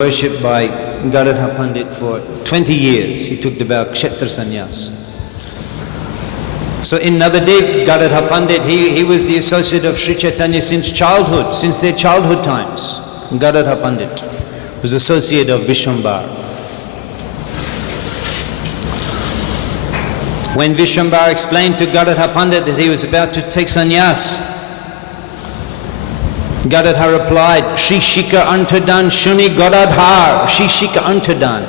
worshipped by Gadadhar Pandit for 20 years. He took the vow Kshetra Sannyas. So in Navadip, Gadadhar Pandit, he was the associate of Sri Chaitanya since childhood, since their childhood times. Gadadhar Pandit was associate of Vishwambar. When Vishwambar explained to Gadadhar Pandit that he was about to take sannyas, Gadadhar replied, Shri Shika Antadan Shuni Gadadhar, Shri Shika Antadan.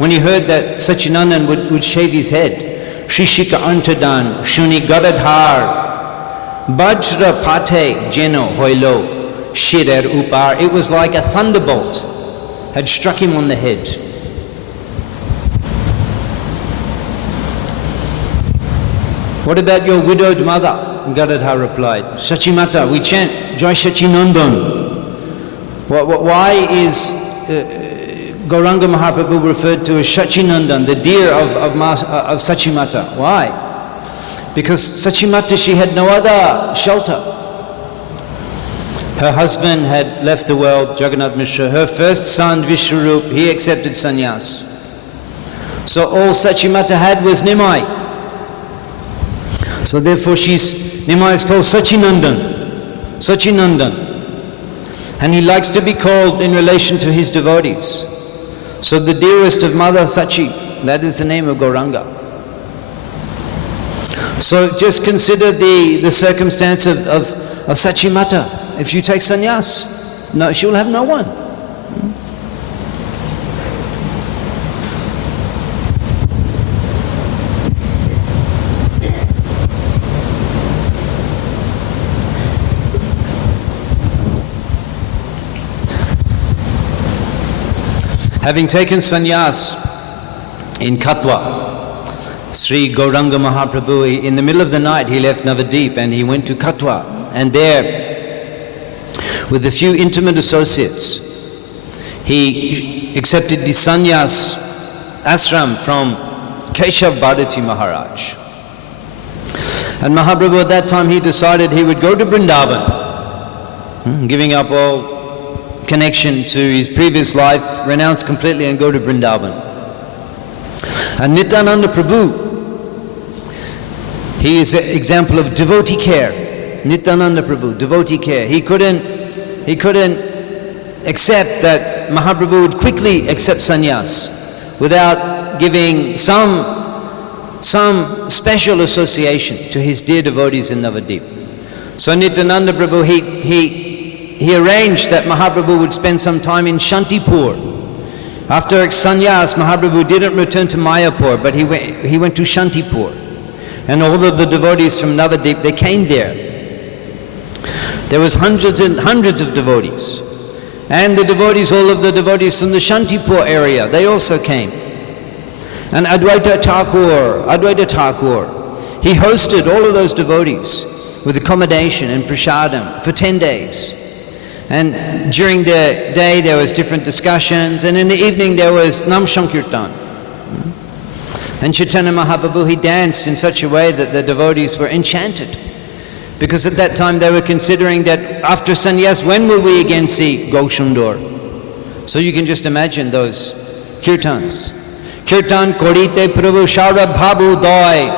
When he heard that Sachinandan would shave his head, Shri Shika Antadan Shuni Gadadhar, Bajra Pate Jeno Hoilo, Shirer Upar. It was like a thunderbolt had struck him on the head. What about your widowed mother? Gadadhar replied, Sachimata, we chant Jai Sachinandan. Why is Gauranga Mahaprabhu referred to as Sachinandan, the deer of Sachimata? Why? Because Sachimata, she had no other shelter. Her husband had left the world, Jagannath Mishra. Her first son, Vishwarup, he accepted sannyas. So all Sachimata had was Nimai. So therefore Nimai is called Sachinandan. Sachinandan. And he likes to be called in relation to his devotees. So the dearest of Mother Sachi, that is the name of Gauranga. So just consider the circumstance of Sachimata. If you take sannyas, no, she will have no one. Having taken sannyas in Katwa, Sri Gauranga Mahaprabhu, in the middle of the night he left Navadip and he went to Katwa, and there, with a few intimate associates, he accepted the sannyas ashram from Keshav Bharati Maharaj. And Mahaprabhu at that time he decided he would go to Vrindavan, giving up all connection to his previous life, renounce completely and go to Vrindavan. And Nityananda Prabhu, he is an example of devotee care. Nityananda Prabhu, devotee care. He couldn't accept that Mahaprabhu would quickly accept sannyas without giving some special association to his dear devotees in Navadip. So Nityananda Prabhu, he arranged that Mahaprabhu would spend some time in Shantipur. After sannyas, Mahaprabhu didn't return to Mayapur, but he went to Shantipur. And all of the devotees from Navadip, they came there. There was hundreds and hundreds of devotees. And the devotees, all of the devotees from the Shantipur area, they also came. And Advaita Thakur, he hosted all of those devotees with accommodation and prasadam for 10 days. And during the day there was different discussions, and in the evening there was Nam Sankirtan. And Chaitanya Mahaprabhu, he danced in such a way that the devotees were enchanted. Because at that time they were considering that after sannyas, when will we again see Gaushundor? So you can just imagine those kirtans. Kirtan korite prabhu shara bhabu doi,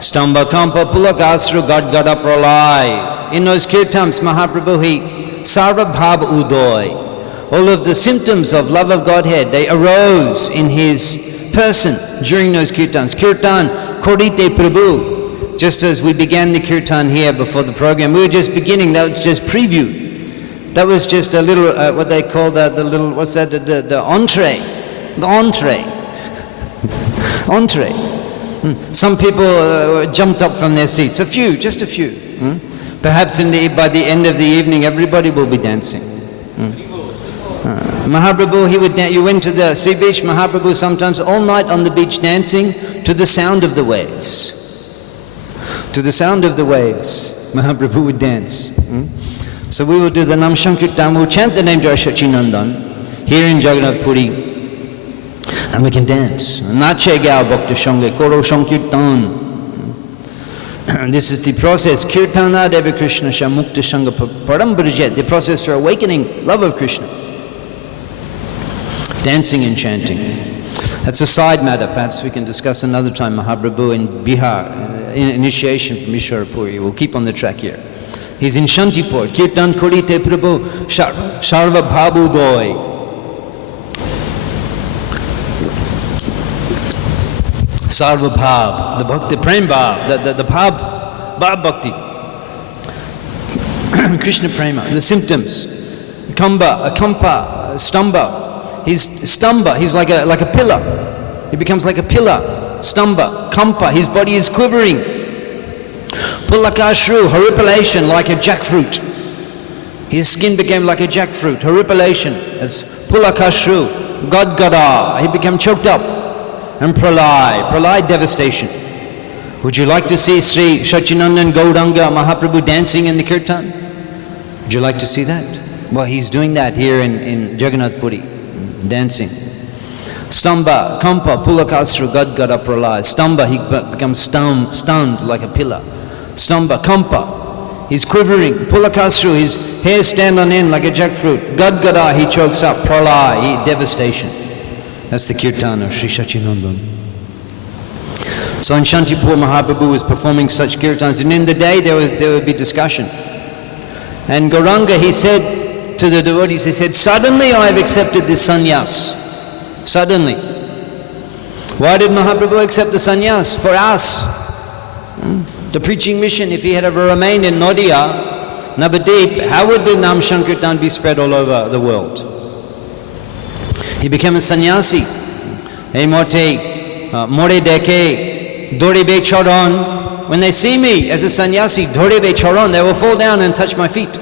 stamba kampa pulakasru gadgada pralai. In those kirtans, Mahaprabhu, he Sarva Bhav Udoy. All of the symptoms of love of Godhead, they arose in his person during those kirtans. Kirtan Korite Prabhu. Just as we began the kirtan here before the program, we were just beginning, that was just preview. That was just a little, what they call the little, what's that, the entree. The entree. Entree. Some people jumped up from their seats. A few, just a few. Perhaps by the end of the evening, everybody will be dancing. Mahaprabhu, you went to the sea beach, Mahaprabhu sometimes all night on the beach dancing to the sound of the waves. To the sound of the waves, Mahaprabhu would dance. So we will do the Nam Sankirtan, we'll chant the name Jai Sachinandan here in Jagannath Puri, and we can dance. Nache gao bhakta shange, koro Sankirtan. This is the process, Kirtana Deva Krishna Shamukta Shanga Param Brijet, the process for awakening love of Krishna. dancing and chanting. That's a side matter. Perhaps we can discuss another time. Mahaprabhu in Bihar, initiation from Ishwarapuri. We'll keep on the track here. He's in Shantipur. Kirtan Kurite Prabhu Sharva Bhabu Doi. Sarva Bhav, the Bhakti, Prem Bhav, the Bhav Bhakti. Krishna Prema, the symptoms. Kamba, Akampa, Stamba. He's stamba, he's like a pillar. He becomes like a pillar. Stamba, Kampa, his body is quivering. Pulakashru, horripilation, like a jackfruit. His skin became like a jackfruit. Horripilation, as Pulakashru, Gadgada, he became choked up. And pralay, devastation. Would you like to see Sri Sachinandan Gauranga Mahaprabhu dancing in the kirtan? Would you like to see that? Well, he's doing that here in Jagannath Puri, dancing. Stamba, Kampa, Pulakasru, Gadgada, Pralay. Stamba, he becomes stunned like a pillar. Stamba, Kampa, he's quivering. Pulakasru, his hair stand on end like a jackfruit. Gadgada, he chokes up. Pralay, devastation. That's the kirtan of Sri Sachinandan. So in Shantipur, Mahaprabhu was performing such kirtans, and in the day there would be discussion. And Gauranga, he said to the devotees, he said, suddenly I have accepted this sannyas. Suddenly. Why did Mahaprabhu accept the sannyas? For us. The preaching mission, if he had ever remained in Odia, Navadip, how would the Nam Sankirtan be spread all over the world? He became a sannyasi. Hey mote, more deke, doribe charon. When they see me as a sannyasi, doribe charon, they will fall down and touch my feet.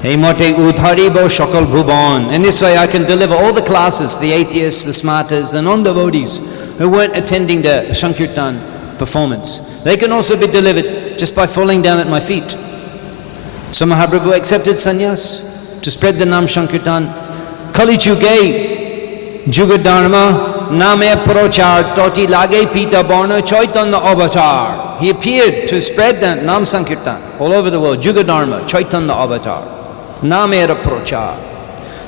Hey mote udharibo shakal bhuban. In this way I can deliver all the classes, the atheists, the smartas, the non-devotees who weren't attending the Sankirtan performance. They can also be delivered just by falling down at my feet. So Mahaprabhu accepted sannyas to spread the Nam Sankirtan. Kali Chuge, Juga Dharma, Name Prochar, Toti Lage Pita Barna, Chaitanya Avatar. He appeared to spread the Nam Sankirtan all over the world. Juga Dharma, Chaitanya Avatar. Name Prochar.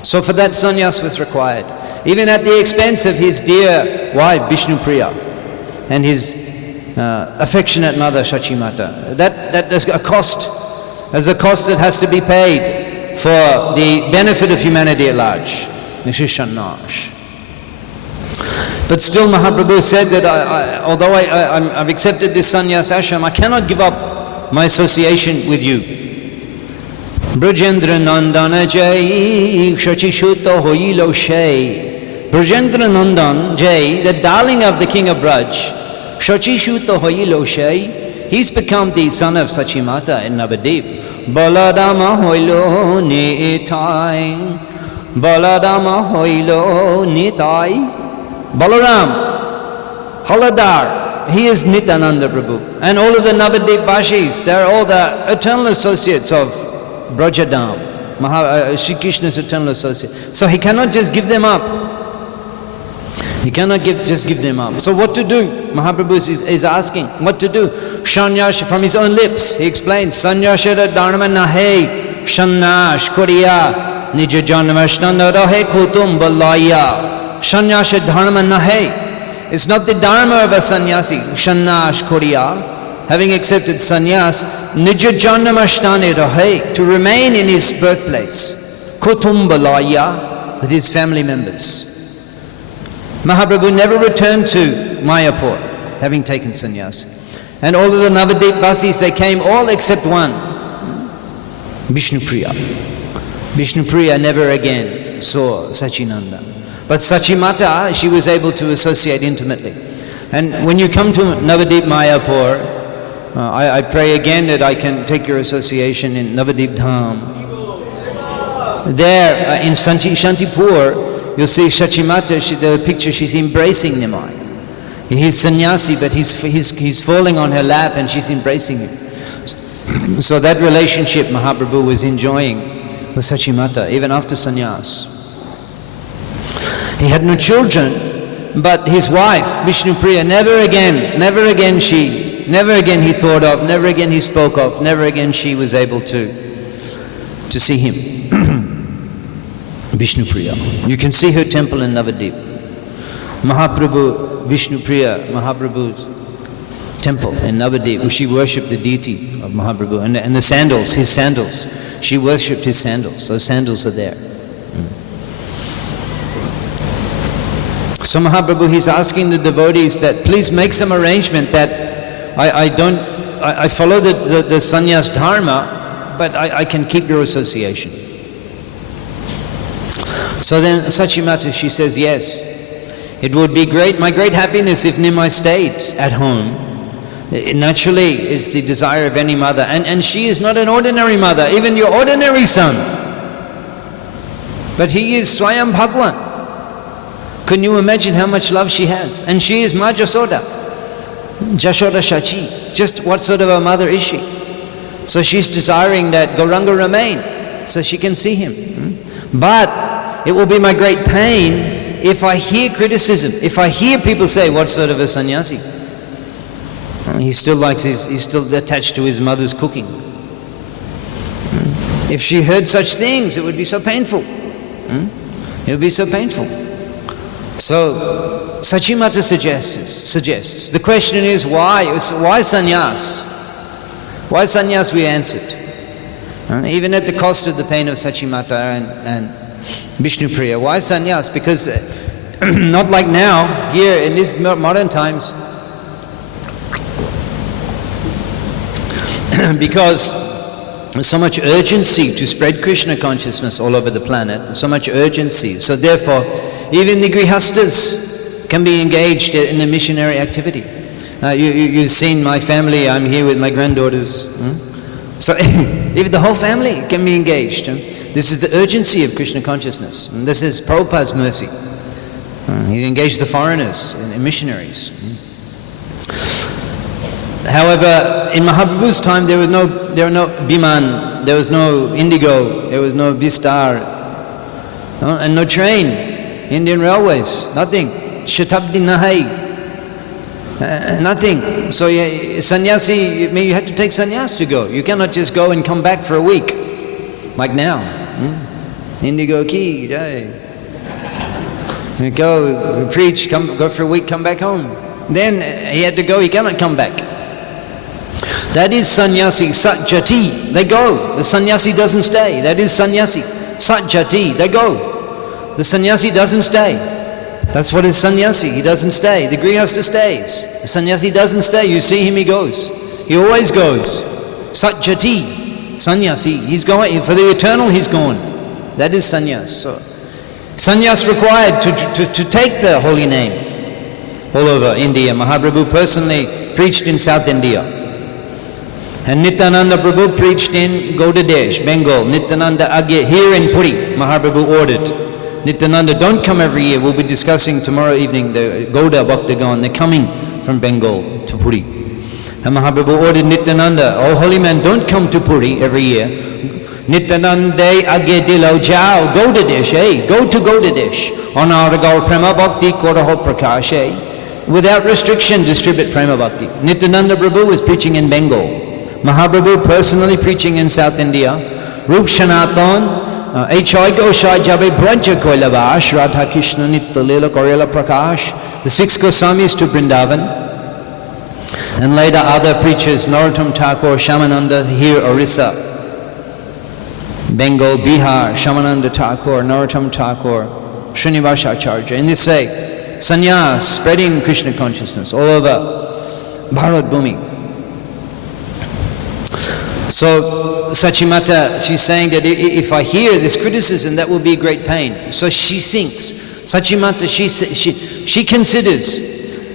So for that sannyas was required. Even at the expense of his dear wife Vishnupriya and his affectionate mother Shachimata. That is a cost. There's a cost that has to be paid for the benefit of humanity at large. Nishishanash. But still Mahaprabhu said that although I've accepted this sannyas ashram, I cannot give up my association with you. Brajendra Nandana Jai Shachishuta Hoyilo Shay. Brajendra Nandan Jai, the darling of the king of Braj, Shachishuta Hoyilo Shay, he's become the son of Sachimata in Navadip. Baladama Hoylo Nitai. Baladama Hoylo Nitai. Balaram, Haladar, he is Nityananda Prabhu. And all of the Navadip Bashis, they're all the eternal associates of Brajadam, Shri Krishna's eternal associate. So he cannot just give them up. He cannot just give them up. So what to do? Mahaprabhu is asking what to do. Sannyas, from his own lips, he explains, Sannyasara dharma nahe, Shannash Korea, Nija Janavashtana rahe kutum balaya. Sannyasa dharma nahe. It's not the dharma of a sannyasi. Shannash Korea. Having accepted sannyas, Nija Jannamashtane rahe, to remain in his birthplace. Kutumbalaya, with his family members. Mahaprabhu never returned to Mayapur, having taken sannyas. And all of the Navadip Basis, they came all except one. Vishnupriya. Vishnupriya never again saw Sachinanda. But Sachimata, she was able to associate intimately. And when you come to Navadip Mayapur, I pray again that I can take your association in Navadip Dham. There in Shantipur, you'll see Sachimata, the picture, she's embracing Nimai. He's sannyasi, but he's falling on her lap and she's embracing him. So that relationship Mahaprabhu was enjoying with Sachimata, even after sannyas. He had no children, but his wife, Vishnupriya, never again he thought of, never again he spoke of, never again she was able to see him. Vishnupriya. You can see her temple in Navadip. Mahaprabhu, Vishnupriya, Mahaprabhu's temple in Navadip, where she worshipped the deity of Mahaprabhu. And the sandals, his sandals. She worshipped his sandals. Those sandals are there. So Mahaprabhu, he's asking the devotees that please make some arrangement that I follow the sannyas dharma, but I can keep your association. So then Sachimata, she says, yes, it would be my great happiness if Nimai stayed at home. It naturally is the desire of any mother. And she is not an ordinary mother, even your ordinary son. But he is Swayam Bhagwan. Can you imagine how much love she has? And she is Ma Jashoda, Jashoda Shachi. Just what sort of a mother is she? So she's desiring that Gauranga remain so she can see him. But it will be my great pain if I hear criticism, if I hear people say, what sort of a sannyasi? He's still attached to his mother's cooking. If she heard such things, it would be so painful. It would be so painful. So, Sachimata suggests. The question is why sannyas? Why sannyas, we answered. Even at the cost of the pain of Sachimata and Vishnupriya. Why sannyas? Because not like now, here in these modern times, because there's so much urgency to spread Krishna consciousness all over the planet, so much urgency. So therefore, even the grihastas can be engaged in the missionary activity. You've seen my family, I'm here with my granddaughters. So even the whole family can be engaged. This is the urgency of Krishna consciousness. And this is Prabhupada's mercy. He engaged the foreigners and missionaries. However, in Mahaprabhu's time there were no Biman, there was no Indigo, there was no Vistar, and no train, Indian railways, nothing. Shatabdi Nahai, nothing. So sannyasi, you had to take sannyas to go. You cannot just go and come back for a week, like now. Indigo ki, you go, preach, go for a week, come back home. Then he had to go, he cannot come back. That is sannyasi, satjati, they go. The sannyasi doesn't stay. That is sannyasi, satjati, they go. The sannyasi doesn't stay. That's what is sannyasi, he doesn't stay. The grihasta stays. The sannyasi doesn't stay. You see him, he goes. He always goes. Satjati, sannyasi, he's going. For the eternal, he's gone. That is sannyas. So, sannyas required to take the holy name all over India. Mahaprabhu personally preached in South India. And Nityananda Prabhu preached in Gaudadesh, Bengal. Nityananda Agya, here in Puri, Mahaprabhu ordered. Nityananda, don't come every year. We'll be discussing tomorrow evening the Gauda Bhaktagan. They're coming from Bengal to Puri. And Mahaprabhu ordered Nityananda, oh holy man, don't come to Puri every year. Nityananda Agya Dilo Jao, Gaudadesh, go to Gaudadesh. On our Gaur Prema Bhakti Koraho Prakash, without restriction distribute Prema Bhakti. Nityananda Prabhu was preaching in Bengal. Mahaprabhu personally preaching in South India. Rup Shanatan, H.I. Goshai Jabe Braja Koilavash, Radha Krishna Nitya Leela Korela Prakash, the 6 Goswamis to Vrindavan. And later other preachers, Narottam Thakur, Shamananda, here Orissa, Bengal, Bihar, Shamananda Thakur, Narottam Thakur, Srinivasa Acharya. And they say, sannyas, spreading Krishna consciousness all over Bharat Bhumi. So Sachimata, she's saying that if I hear this criticism, that will be great pain. So she thinks, Sachimata, she considers,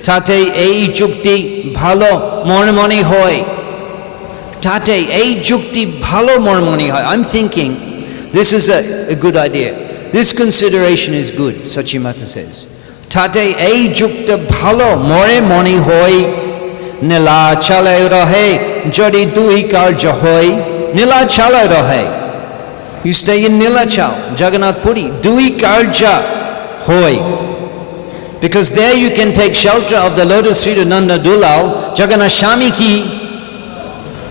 Tate ei jukti bhalo mormoni hoy. Tate ei jukti bhalo mormoni hoy. I'm thinking, this is a good idea. This consideration is good, Sachimata says. Tate ei jukta bhalo mormoni hoy. Nila chalai rahe, jodi dui karja hoy. Nila chalai rahe. You stay in Nilachal, Jagannath Puri. Dui karja hoy. Because there you can take shelter of the lotus feet of Nanda Dulal. Jagannath Shami ki.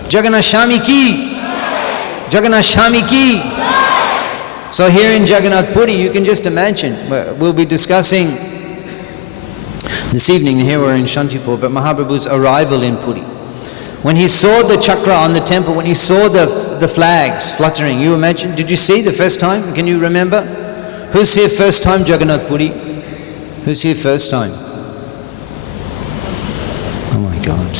Jagannath Shami ki. Jagannath Shami ki. So here in Jagannath Puri, you can just imagine, we'll be discussing this evening, here we're in Shantipur, but Mahaprabhu's arrival in Puri. When he saw the chakra on the temple, when he saw the flags fluttering, you imagine, did you see the first time? Can you remember? Who's here first time Jagannath Puri? Who's here first time? Oh my God.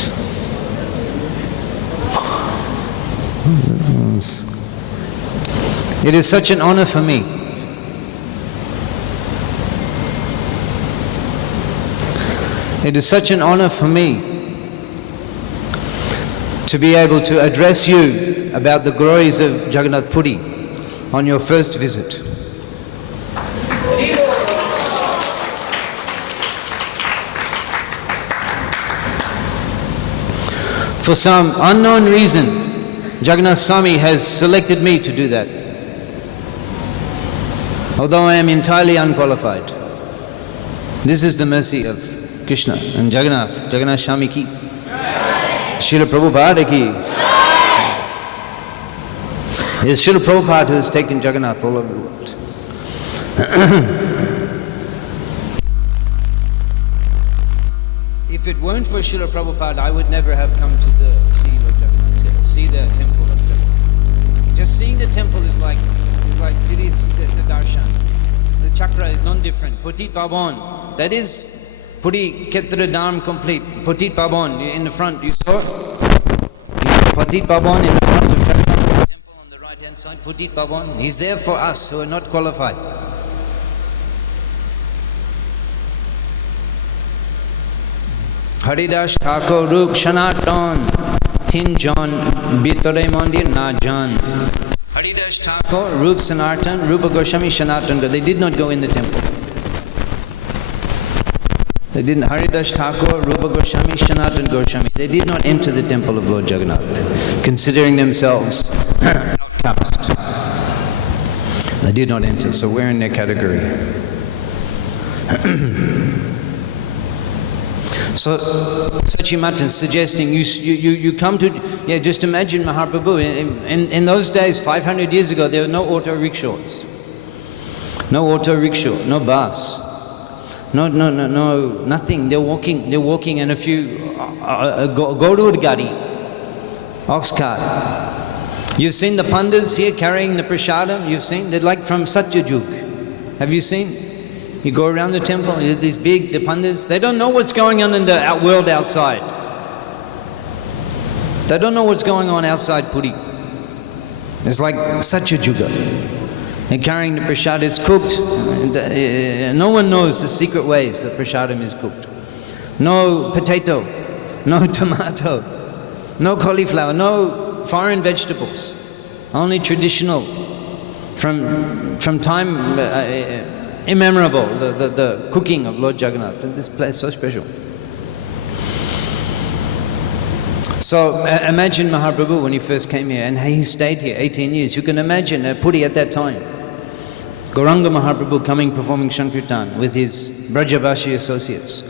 It is such an honor for me. It is such an honor for me to be able to address you about the glories of Jagannath Puri on your first visit. For some unknown reason, Jagannath Swami has selected me to do that, although I am entirely unqualified. This is the mercy of Krishna and Jagannath Swami ki, Srila Prabhupada ki. It is Srila Prabhupada who has taken Jagannath all over the world. If it weren't for Srila Prabhupada, I would never have come to see Lord Jagannath, see the temple of Jagannath. Just seeing the temple is like it is the darshan. The chakra is non-different. Potit Pavan, that is Puri Ketra Dham complete. Potit Pavan in the front, you saw it? Potit Pavan in the front of Jagannath temple on the right hand side. Potit Pavan, he's there for us who are not qualified. Haridas Thakur Rup Shanatan Thin John Bitore Mandir Na Jan. Haridas Thakur, Rup Sanatan, Rupa Goswami Shanatan. They did not go in the temple. They didn't. Haridas Thakur, Rupa Goswami, Shanatan Goswami. They did not enter the temple of Lord Jagannath, considering themselves outcast. They did not enter, so we're in their category. So Sachimatan is suggesting you come to, just imagine Mahaprabhu. In those days, 500 years ago, there were no auto rickshaws. No auto rickshaw, no bus. No, nothing. They're walking, and if you go to a gari, ox cart. You've seen the pandas here carrying the prasadam, you've seen? They're like from Satyajug. Have you seen? You go around the temple, these big, the pandas, they don't know what's going on in the world outside. They don't know what's going on outside Puri. It's like Satyajuga. And carrying the prasadam, it's cooked. No one knows the secret ways that prasadam is cooked. No potato, no tomato, no cauliflower, no foreign vegetables. Only traditional, from time immemorable, the cooking of Lord Jagannath. This place is so special. So imagine Mahaprabhu when he first came here, and he stayed here 18 years. You can imagine Puri at that time. Gauranga Mahaprabhu coming, performing Sankirtan with his Brajavashi associates,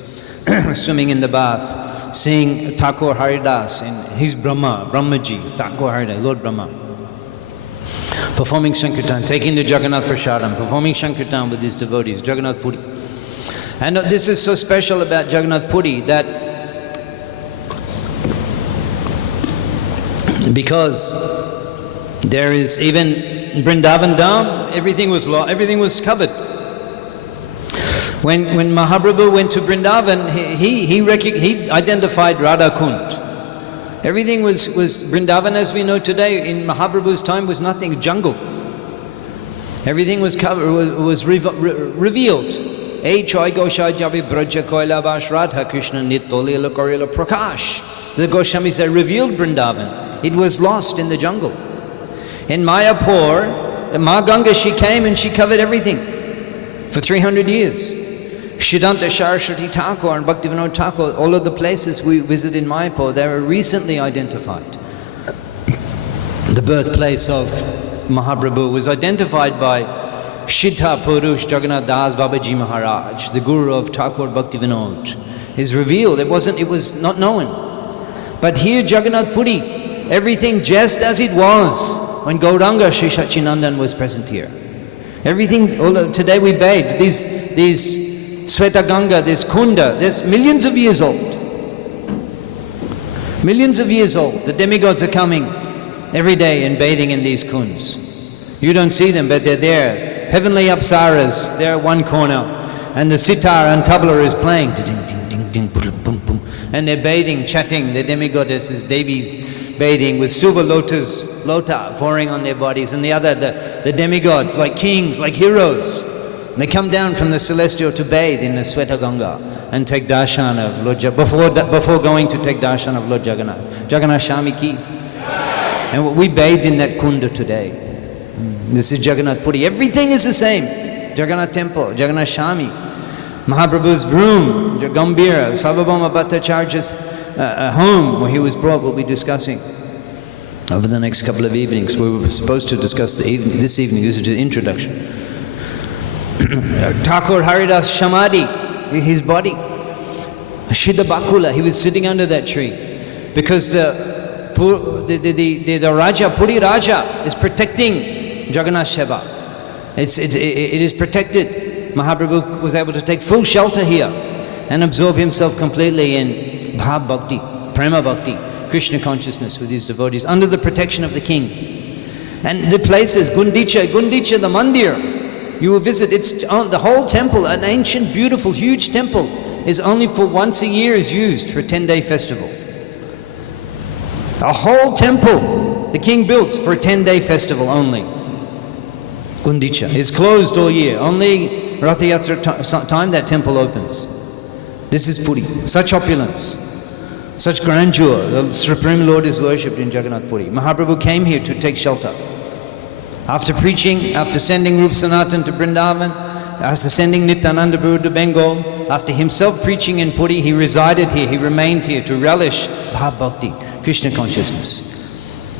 swimming in the bath, seeing Thakur Haridas and his Brahmaji, Thakur Haridas, Lord Brahma, performing Sankirtan, taking the Jagannath Prasadam, performing Sankirtan with his devotees, Jagannath Puri. And this is so special about Jagannath Puri that because there is even Vrindavan Dham, everything was covered. When Mahaprabhu went to Vrindavan, he identified Radha Kund. Everything was Vrindavan as we know today. In Mahaprabhu's time was nothing, jungle. Everything was covered, was revealed. The Goswamis had revealed Vrindavan. It was lost in the jungle. In Mayapur, Ma Ganga, she came and she covered everything for 300 years. Siddhanta Saraswati Thakur and Bhaktivinoda Thakur, all of the places we visit in Mayapur, they were recently identified. The birthplace of Mahaprabhu was identified by Siddha Purush Jagannath Das Babaji Maharaj, the guru of Thakur Bhaktivinoda. Is revealed. It was not known. But here Jagannath Puri, everything just as it was when Gauranga Sri Sachinandan was present here. Everything, today we bathe. These Sweta Ganga, this Kunda, there's millions of years old. Millions of years old. The demigods are coming every day and bathing in these kunds. You don't see them, but they're there. Heavenly apsaras, they're at one corner. And the sitar and tabla is playing. Ding, ding, ding, ding, boom, boom, boom. And they're bathing, chatting. The demigoddesses, Devi bathing with silver lota pouring on their bodies. And the other, the demigods, like kings, like heroes. They come down from the celestial to bathe in the Sweta Ganga and take darshan of Lord before going to take darshan of Lord Jagannath. Jagannath Shami ki. And we bathed in that kunda today. This is Jagannath Puri. Everything is the same. Jagannath Temple, Jagannath Shami, Mahaprabhu's broom, Gambira, Sarvabhauma Bhattacharya's home where he was brought, we'll be discussing over the next couple of evenings. We were supposed to discuss this evening, this is the introduction. Thakur Haridas Shamadhi, his body. Shida Bakula, he was sitting under that tree. Because the Raja, Puri Raja, is protecting Jagannath Sheba. It is protected. Mahaprabhu was able to take full shelter here and absorb himself completely in Bhav Bhakti, Prema Bhakti, Krishna consciousness with his devotees, under the protection of the king. And the places, Gundicha, the mandir, you will visit, it's the whole temple, an ancient, beautiful, huge temple, is only for once a year is used for a 10-day festival. A whole temple the king builds for a 10-day festival only. Gundicha is closed all year. Only Rath Yatra time that temple opens. This is Puri. Such opulence, such grandeur. The Supreme Lord is worshipped in Jagannath Puri. Mahaprabhu came here to take shelter. After preaching, after sending Rup Sanatan to Vrindavan, after sending Nityananda Prabhu to Bengal, after himself preaching in Puri, he resided here, he remained here to relish Bhav Bhakti, Krishna consciousness,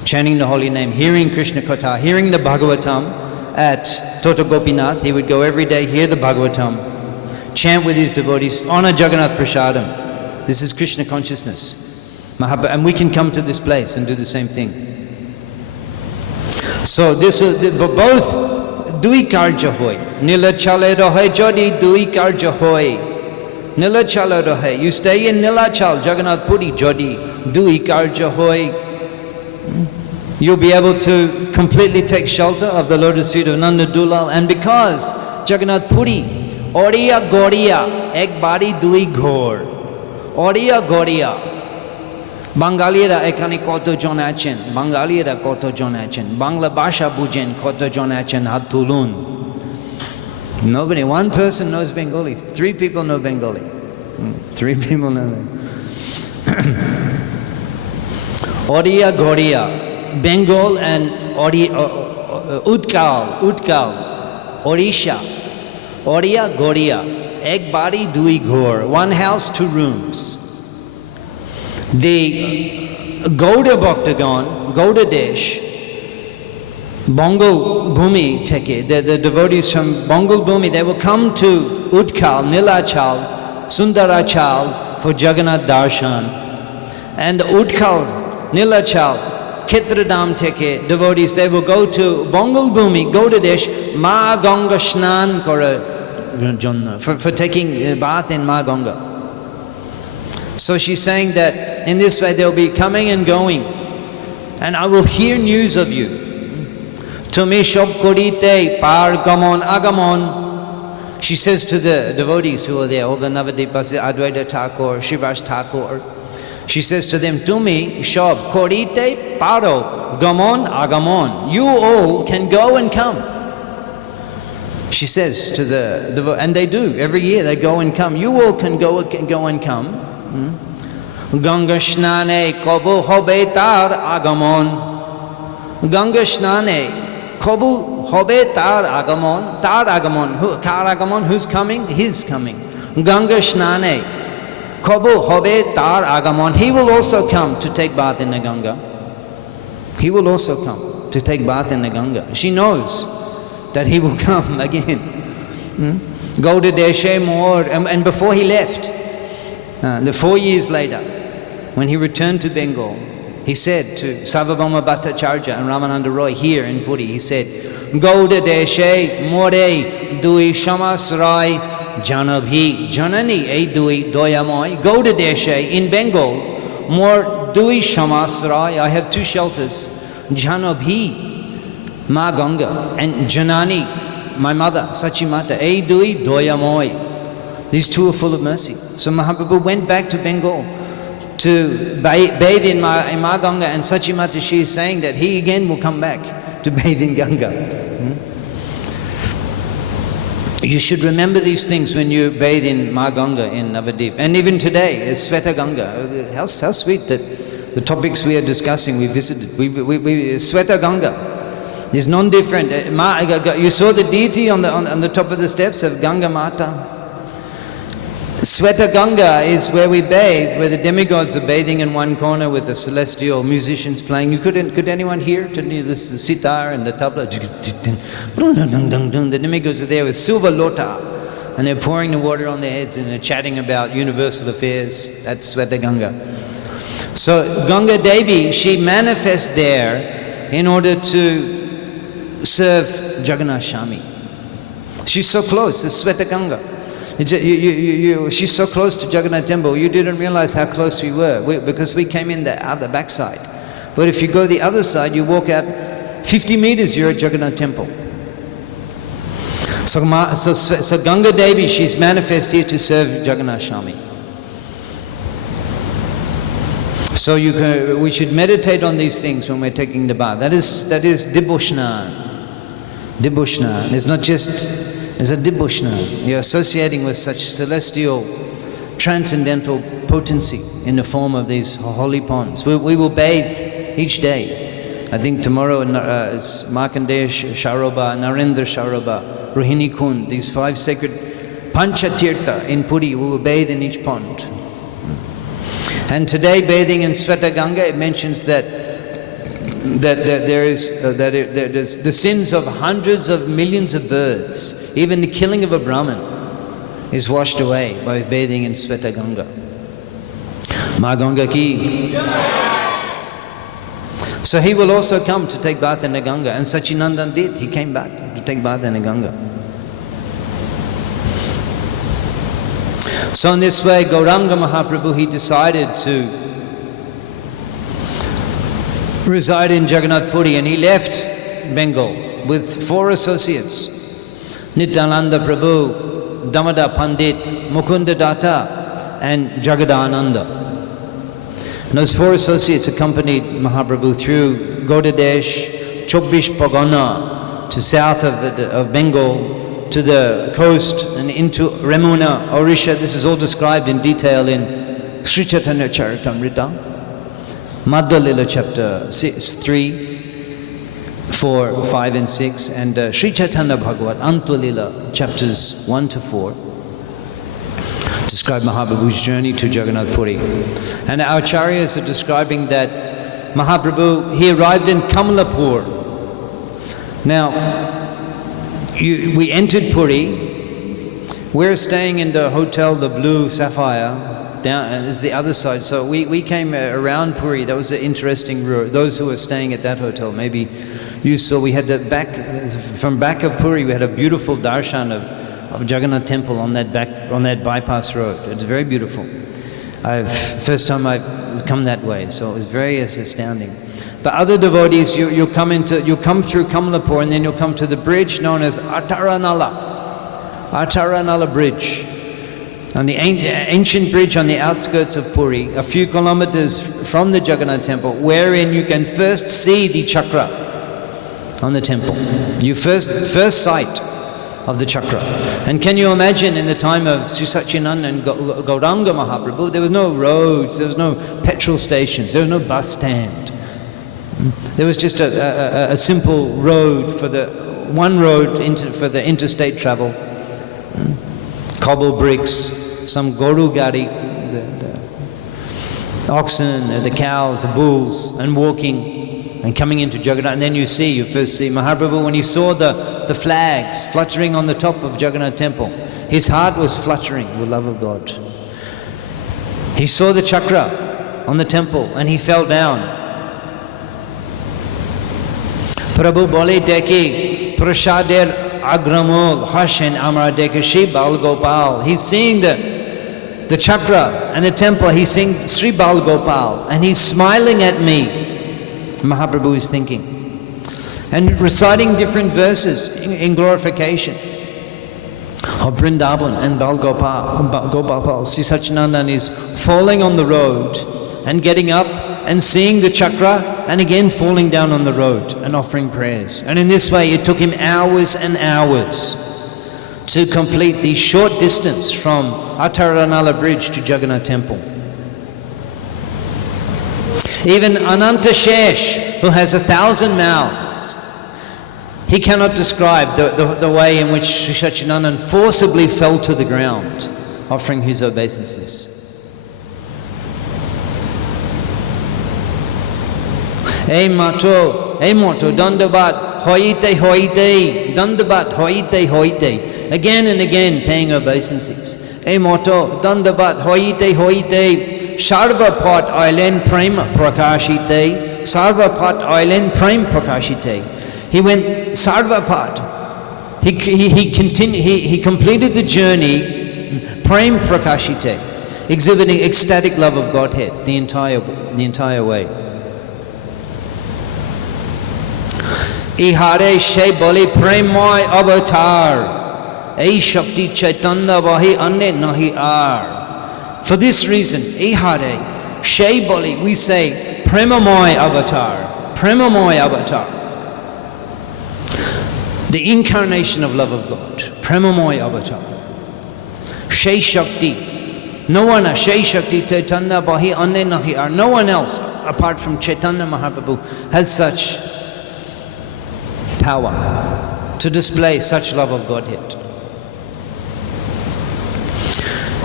chanting the holy name, hearing Krishna Katha, hearing the Bhagavatam at Tota Gopinath. He would go every day, hear the Bhagavatam, chant with his devotees, honor Jagannath Prasadam. This is Krishna consciousness. And we can come to this place and do the same thing. So this both dui karja hoy. Nila chale rohe jodi dui karja hoy. Nila chale rohe. You stay in Nilachal, Jagannath Puri jodi dui karja hoy. You'll be able to completely take shelter of the lotus feet of Nanda Dulal. And because Jagannath Puri, Odia Goria, ek bari dui ghor. Odia Goria. Bangalira ekhane koto jon achen, Bangalira koto jon achen, Bangla Basha bujen koto jon achen hat tulun. Nobody, one person knows Bengali, 3 people know Bengali. 3 people know. Odia Goria, Bengal and Utkal, Orisha, Odia Goria, ek bari dui ghor, 1 house 2 rooms. The Gauda Bhaktagan, Gauda Desh, Bongal Bhumi Teke, the devotees from Bongal Bhumi, they will come to Utkal, Nilachal, Sundarachal for Jagannath Darshan. And the Utkal, Nilachal, Ketradam Teke devotees, they will go to Bongal Bhumi, Gauda Desh, Ma Ganga Shnan for taking a bath in Ma Ganga. So she's saying that in this way they'll be coming and going, and I will hear news of you. Tumi shob korite par gamon agamon. She says to the devotees who are there, all the Navadipas, Advaita Thakur, Shivash Thakur, she says to them, Tumi shob korite paro gamon agamon. You all can go and come. She says to the devotees, and they do, every year they go and come. You all can go and come. Ganga Shnane Kobu Hobe Tar Agamon. Ganga Shnane Kobu Hobe Tar Agamon. Tar Agamon. Kar Agamon, who's coming? He's coming. Ganga Shnane Kobu Hobe Tar Agamon. He will also come to take bath in the Ganga. He will also come to take bath in the Ganga. She knows that he will come again. Go to Deshe more. And before he left, the 4 years later, when he returned to Bengal, he said to Sarvabhauma Bhattacharya and Ramananda Roy here in Puri, he said, Gauda deshe more dui shamasrai janabhi janani e dui doyamoy. Gauda deshe in Bengal, more dui shamasrai, I have 2 shelters. Janabhi, Ma Ganga, and Janani, my mother, Sachimata, e dui doyamoy. These 2 are full of mercy. So Mahaprabhu went back to Bengal to bathe in Ma Ganga, and Sachimata, she is saying that he again will come back to bathe in Ganga. You should remember these things when you bathe in Ma Ganga in Navadip. And even today, it's Sveta Ganga. How sweet that the topics we are discussing, we visited. Sveta Ganga is non-different. You saw the deity on the top of the steps of Ganga Mata. Sveta Ganga is where we bathe, where the demigods are bathing in one corner with the celestial musicians playing. Could anyone hear the sitar and the tabla? The demigods are there with silver lota, and they're pouring the water on their heads and they're chatting about universal affairs. That's Sveta Ganga. So Ganga Devi, she manifests there in order to serve Jagannath Shami. She's so close, it's Sveta Ganga. She's so close to Jagannath Temple, you didn't realize how close we were because we came in the other backside. But if you go the other side, you walk out 50 meters, you're at Jagannath Temple. So Ganga Devi, she's manifest here to serve Jagannath Shami. So we should meditate on these things when we're taking the bath. That is Dibushna. Dibushna. It's not just, it's a Dibushna. You're associating with such celestial, transcendental potency in the form of these holy ponds. We will bathe each day. I think tomorrow is Markandeya Sharoba, Narendra Sharoba, Rohini Kund, these 5 sacred Panchatirtha in Puri. We will bathe in each pond. And today, bathing in Sveta Ganga, it mentions that there's the sins of hundreds of millions of birds, even the killing of a Brahmin, is washed away by bathing in Sveta Ganga. Ma Ganga ki. So he will also come to take bath in the Ganga, and Sachinandan did. He came back to take bath in the Ganga. So in this way, Gauranga Mahaprabhu, he decided to reside in Jagannath Puri, and he left Bengal with 4 associates: Nityananda Prabhu, Damada Pandit, Mukunda Datta, and Jagadananda. And those 4 associates accompanied Mahaprabhu through Godadesh, Chobish Pagana, to south of Bengal, to the coast and into Remuna, Orisha. This is all described in detail in Sri Chaitanya Caritamrita, Madhya Lila chapter 3, 4, 5 and 6, and Sri Chaitanya Bhagavad ATUL Lila chapters 1 to 4 describe Mahaprabhu's journey to Jagannath Puri. And our acharyas are describing that Mahaprabhu, he arrived in Kamalapur. Now, we entered Puri. We're staying in the hotel, the Blue Sapphire, down, and it's the other side. So we came around Puri. That was an interesting route. Those who were staying at that hotel, maybe you saw, we had from back of Puri, we had a beautiful darshan of Jagannath Temple on that bypass road. It's very beautiful. First time I've come that way, so it was very astounding. But other devotees, you'll come through Kamalapur, and then you'll come to the bridge known as Ataranala Bridge, on the ancient bridge on the outskirts of Puri, a few kilometers from the Jagannath Temple, wherein you can first see the chakra on the temple. You first sight of the chakra. And can you imagine, in the time of Sri Sachinanda and Gauranga Mahaprabhu, there was no roads, there was no petrol stations, there was no bus stand. There was just a simple road for the interstate travel. Cobble bricks, some goru gari, the oxen, the cows, the bulls, and walking and coming into Jagannath. And then you first see Mahaprabhu, when he saw the flags fluttering on the top of Jagannath Temple, his heart was fluttering with love of God. He saw the chakra on the temple and he fell down. Prabhu bole deke prashader agramog hashen amar deke Shri Bal Gopal. He's seeing the chakra and the temple. He's seeing Sri Bal Gopal and he's smiling at me. Mahaprabhu is thinking and reciting different verses in glorification of Vrindavan and Bal Gopal. Sri Satchidananda is falling on the road and getting up and seeing the chakra and again falling down on the road and offering prayers. And in this way it took him hours and hours to complete the short distance from Attaranala Bridge to Jagannath Temple. Even Ananta Shesh, who has 1,000 mouths, he cannot describe the way in which Sri Satchidananda forcibly fell to the ground offering his obeisances. Hey moto, dandabat, hoite, dandabat, hoite. Again and again paying obeisances. Hey moto, dandabat, hoite, sarvapat ailen prem prakashite, sarvapat ailen prem prakashite. He went sarvapat. He completed the journey prem prakashite, exhibiting ecstatic love of Godhead the entire way. Hare Shai Bali Premoy Avatar. Ei Shakti Chaitanya Vahi Anne Nahi Ar. For this reason, Hare Shai Bali, we say Premamoy Avatar. Premamoy Avatar. The incarnation of love of God. Premamoy Avatar. Shai Shakti. No one, Shai Shakti Chaitanya Vahi Anne Nahi Ar. No one else apart from Chaitanya Mahaprabhu has such power to display such love of Godhead.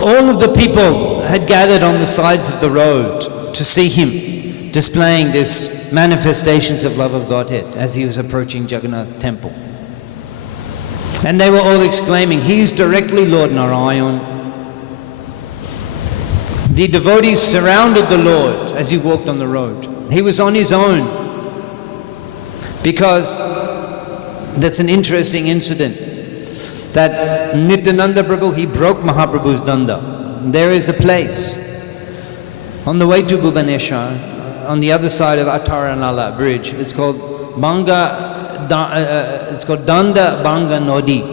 All of the people had gathered on the sides of the road to see him displaying this manifestations of love of Godhead as he was approaching Jagannath Temple. And they were all exclaiming, he is directly Lord Narayan. The devotees surrounded the Lord as he walked on the road. He was on his own because that's an interesting incident, that Nityananda Prabhu, he broke Mahaprabhu's danda. There is a place on the way to Bhubaneswar, on the other side of Attaranala Bridge. It's called Danda Banga Nodi.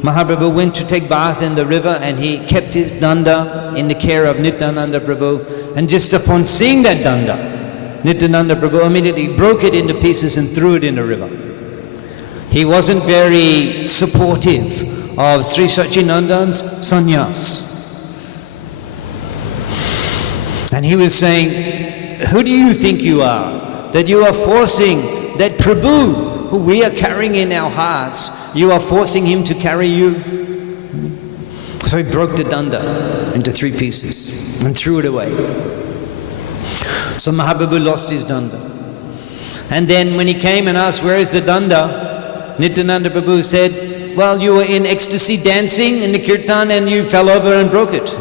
Mahaprabhu went to take bath in the river and he kept his danda in the care of Nityananda Prabhu. And just upon seeing that danda, Nityananda Prabhu immediately broke it into pieces and threw it in the river. He wasn't very supportive of Sri Satchidananda's sannyas. And he was saying, who do you think you are? That you are forcing that Prabhu, who we are carrying in our hearts, you are forcing him to carry you? So he broke the danda into 3 pieces and threw it away. So Mahaprabhu lost his danda. And then when he came and asked, where is the danda? Nityananda Prabhu said, well, you were in ecstasy dancing in the kirtan and you fell over and broke it.